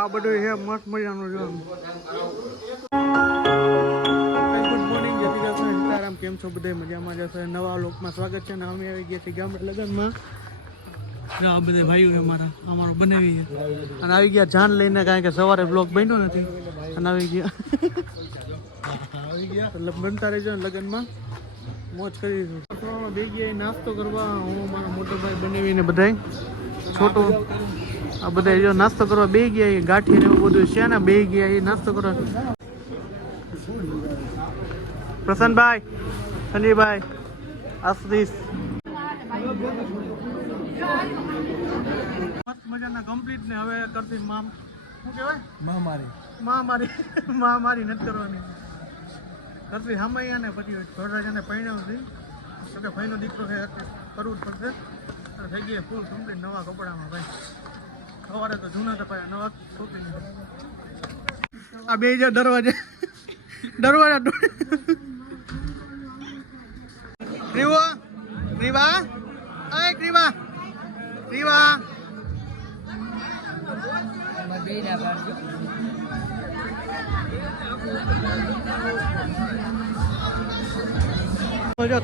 આ બધું છે મસ્ત મજાનું જો. ગુડ મોર્નિંગ, જય શ્રી કૃષ્ણ, સીતારામ. કેમ છો બધા? મજામાં જશે. નવા લોકમાં સ્વાગત છે ને અમે આવી ગયા છીએ ગામડે લગ્નમાં. આ બધા ભાઈઓ છે મારા, અમારો બનાવી છે અને આવી ગયા જાન લઈને, કારણ કે સવારે બ્લોગ બન્યો નથી અને આવી ગયા એટલે બનતા રહેજો લગ્નમાં, મોજ કરીશું. બે ગયા નાસ્તો કરવા, હું મારા મોટો ભાઈ બનાવીને બધા છોટો આ બધા જો નાસ્તો કરવા બે ગયા. ગાંઠી ને એવું બધું છે ને, બે ગયા એ નાસ્તો કરવા. પ્રસન્નભાઈ, સંજયભાઈ, આશીષ મસ્ત મજાના કમ્પ્લીટ ને હવે કરતી શું કહેવાય મહામારી નથી કરવાની કરતી સામૈયા ને પછી વરરાજાને પરણાવતી તો કે ભાઈનો દીકરો છે કરવું જ પડશે. થઈ ગયા ફૂલ કમ્પ્લીટ નવા કપડામાં ભાઈ. સવારે તો જૂના કપાયા, નવા શોપિંગ. આ બે જે દરવાજા રીવા રીવા અય રીવા રીવા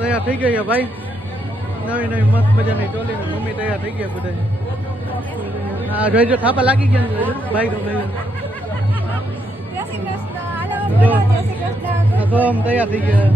તૈયાર થઈ ગયા ભાઈ. નવી નવી મસ્ત મજાની ટોલી મમ્મી તૈયાર થઈ ગયા બધા. હા જોઈજો, થાપા લાગી ગયા ભાઈ તો ભાઈ. તો આમ તૈયાર થઈ ગયા.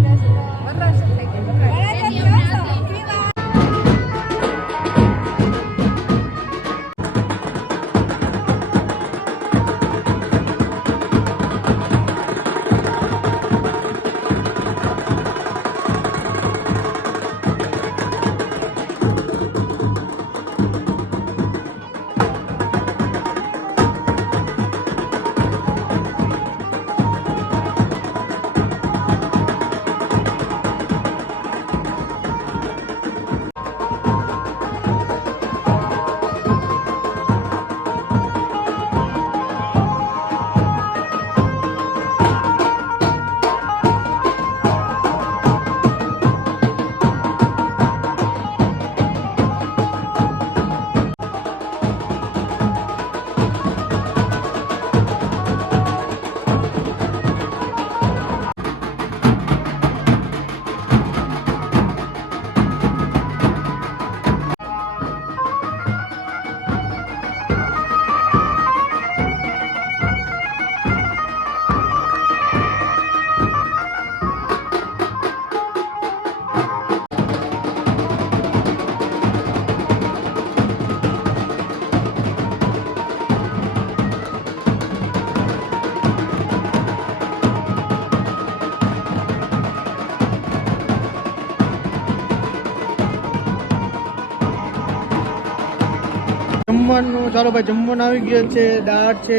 જમવાનું ચાલો ભાઈ, જમવાનું આવી ગયું છે. દાળ છે,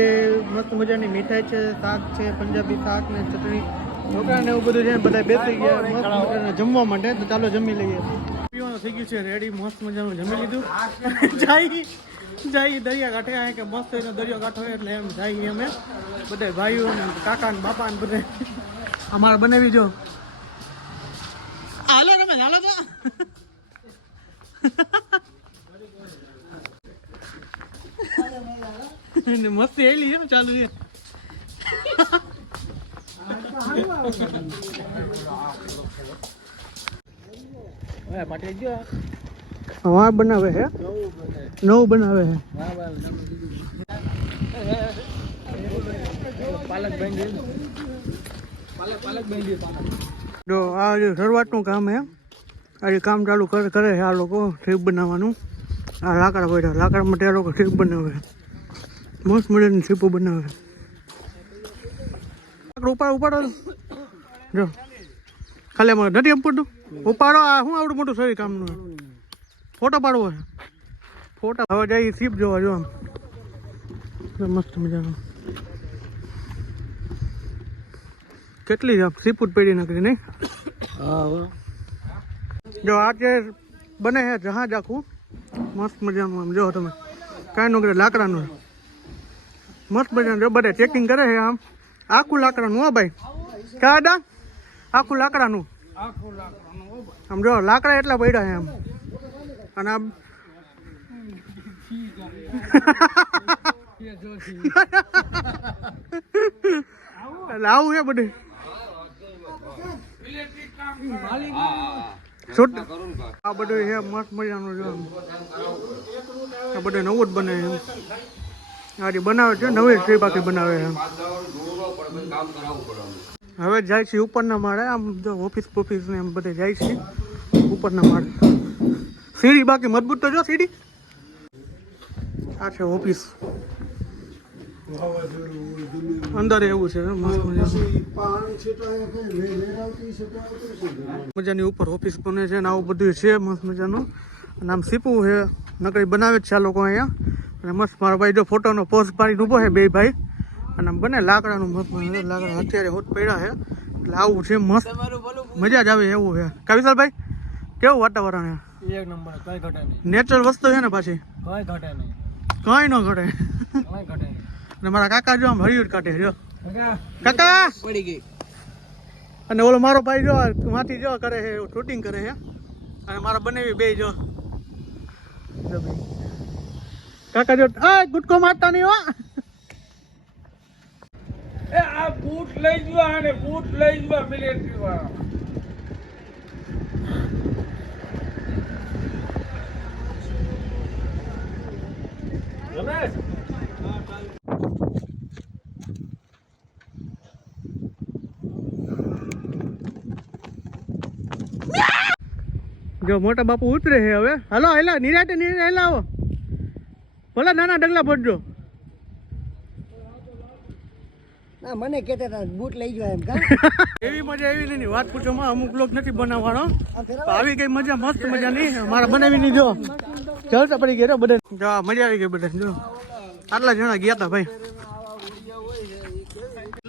મસ્ત મજાની મીઠાઈ છે, શાક છે, પંજાબી શાક ને ચટણી, ઢોકળા ને એવું બધું છે. બધા બેસી ગયા મસ્ત મજાના જમવા માટે. તો ચાલો જમી લઈએ. પીવાનું થઈ ગયું છે રેડી, મસ્ત મજાનું જમી લીધું. જાય દરિયા કાંઠે, આ કે મસ્ત એનો દરિયો કાંઠો હોય એટલે એમ જાય અમે બધા ભાઈઓ ને કાકા ને બાપા ને બધા. અમારે બનાવી જો હાલો રમે હાલો તો મસ્તી એલી છે ચાલુ છે. હા બનાવે છે, નવું બનાવે છે. જો આ જે શરૂઆતનું કામ છે, આ કામ ચાલુ કરે છે આ લોકો ટ્રીપ બનાવવાનું. આ લાકડા પડ્યા, લાકડા માટે આ લોકો ટ્રીપ બનાવે, મસ્ત મજાની સીપો બનાવે. ઉપાડો જો ખાલી અમારે નથી પડતું. ઉપાડો. આ શું આવડું મોટું સરી કામનું ફોટો પાડવો છે. ફોટા હવે જાય સીપ જોવા જો મસ્ત મજાનું. કેટલી સીપુટ પેઢી નાખી નહીં. જો આ જે બને છે જહાજ આખું મસ્ત મજાનું. આમ જો તમે કાંઈ નો કરે, લાકડાનું મસ્ત મજાનું. જો બધા ચેકિંગ કરે છે. આમ આખું લાકડાનું હો ભાઈ. કાડા આખું લાકડાનું. આમ જો લાકડા એટલા પડ્યા છે આમ. અને આમ એટલે આવું છે બધું આ બધું છે મસ્ત મજાનું છે આ બધું નવું જ બને છે આજે બનાવે છે નવી જ બાકી બનાવે છે હવે જાય છે ઉપરના માળે આમ જો ઓફિસ ને એમ બધે જાય છે ઉપરના માળે સીડી બાકી મજબૂત તો જો સીડી આ છે ઓફિસ અંદર એવું છે મસ્ત મજાની ઉપર ઓફિસ બને છે ને આવું બધું છે મસ્ત મજાનું અને આમ સીપું છે નકરી બનાવે જ છે આ લોકો અહીંયા અને મસ્ત મારો ભાઈ જો ફોટોનો પોઝ પાડીને ઊભો છે બે ભાઈ અને આમ બને લાકડાનું મસ્ત લાકડા અત્યારે હોત પડ્યા છે એટલે આવું છે મસ્ત મજા જ આવે એવું છે કાવિશાલભાઈ કેવું વાતાવરણ છે એક નંબર કઈ ઘટે નહીં નેચરલ વસ્તુ છે ને પાછી કઈ ઘટે નહીં કઈ ન ઘટે કઈ ઘટે નહીં અને મારા કાકા જો આમ હરિયર કાઢે જો કાકા કાકા પડી ગઈ અને ઓલો મારો ભાઈ જો માથી જો કરે છે શૂટિંગ કરે છે અને મારા બનેવી બે જો કાકા જો આ ગુટકો મારતા નહીં હો એ આ બૂટ લઈ જવા અને બૂટ લઈ જવા મિલિટરી વાળા રમેશ જો મોટા બાપુ ઉતરે છે હવે હાલો હેલા નિરાતે હેલા આવો ભલે નાના ડગલા ભરજો ના મને કહેતા હતા બૂટ લઈ જાવ એમ કા એવી મજા એવી નહીં વાત પૂછો માં અમુક લોક નથી બનાવવાનો આવી ગઈ મજા મસ્ત મજા નહીં મારા બનાવી નહીં જો જલસા પડી ગઈ બધા જો મજા આવી ગઈ બધા જો આટલા જણા ગયા હતા ભાઈ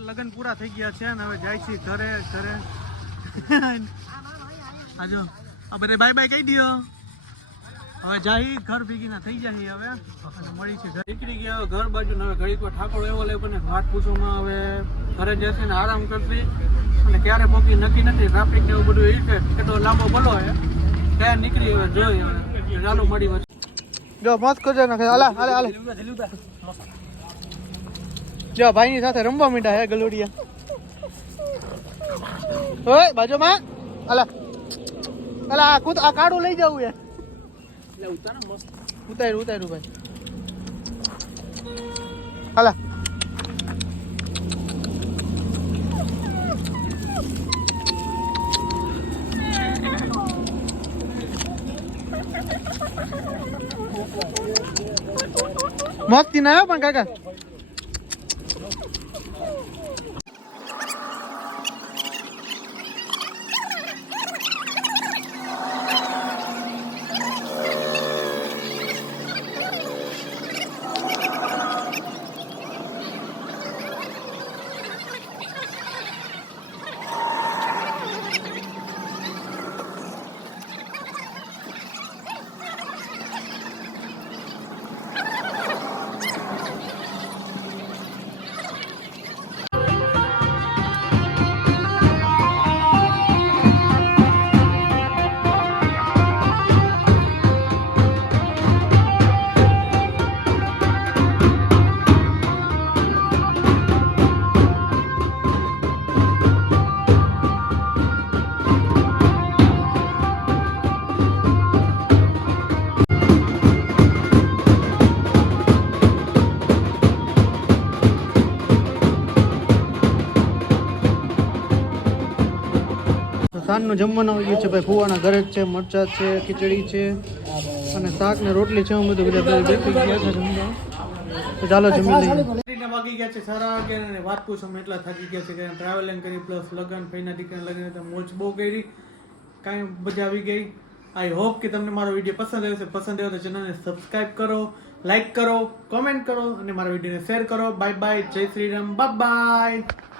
લગ્ન પૂરા થઈ ગયા છે ને હવે જાય છે ઘરે ઘરે આ જો આ બધે બાય બાય કહી દો હવે જાય ઘર ભેગીના થઈ જાય હવે અને મળી છે નીકળી ગયા ઘર બાજુ હવે ઘડીક ઠાકોર એવો લે બને વાત પૂછવામાં હવે ઘરે જશે ને આરામ કરશે અને ક્યારે પહોંચી નક્કી નથી ટ્રાફિક ને એવું બધું એ છે કેટલો લાંબો ભલો હે ક્યારે નીકળી હવે જોઈ હવે ચાલુ મળી વચ્ચે જો મસ્ત કરજો નાખે હાલે હાલે હાલે જો ભાઈની સાથે રમવા માંડ્યા હે ગલોડિયા ઓય બાજુમાં હાલે હાલે આ કાડું લઈ જવું હે ઉતાર્યું ભાઈ હાલા મસ્તી ના પણ કાકા સાંજનું જમવાનું આવી ગયું છે ભાઈ ફુવાના ઘરે જ છે મરચાં છે ખીચડી છે અને શાક ને રોટલી છે બધું બધા બેસી ગયા છે જમવા તો ચાલો જમી લઈએ વાગી ગયા છે સારા વાગ્યા અને વાત પૂછો અમે એટલા થાકી ગયા છે કે ટ્રાવેલિંગ કરી પ્લસ લગ્ન ફઈના દીકરાને લગ્ન તો મોજ બહુ કરી કાંઈ મજા આવી ગઈ આઈ હોપ કે તમને મારો વિડીયો પસંદ આવ્યો છે પસંદ આવ્યો તો ચેનલને સબસ્ક્રાઈબ કરો લાઈક કરો કોમેન્ટ કરો અને મારા વિડીયોને શેર કરો બાય બાય જય શ્રી રામ બાય બાય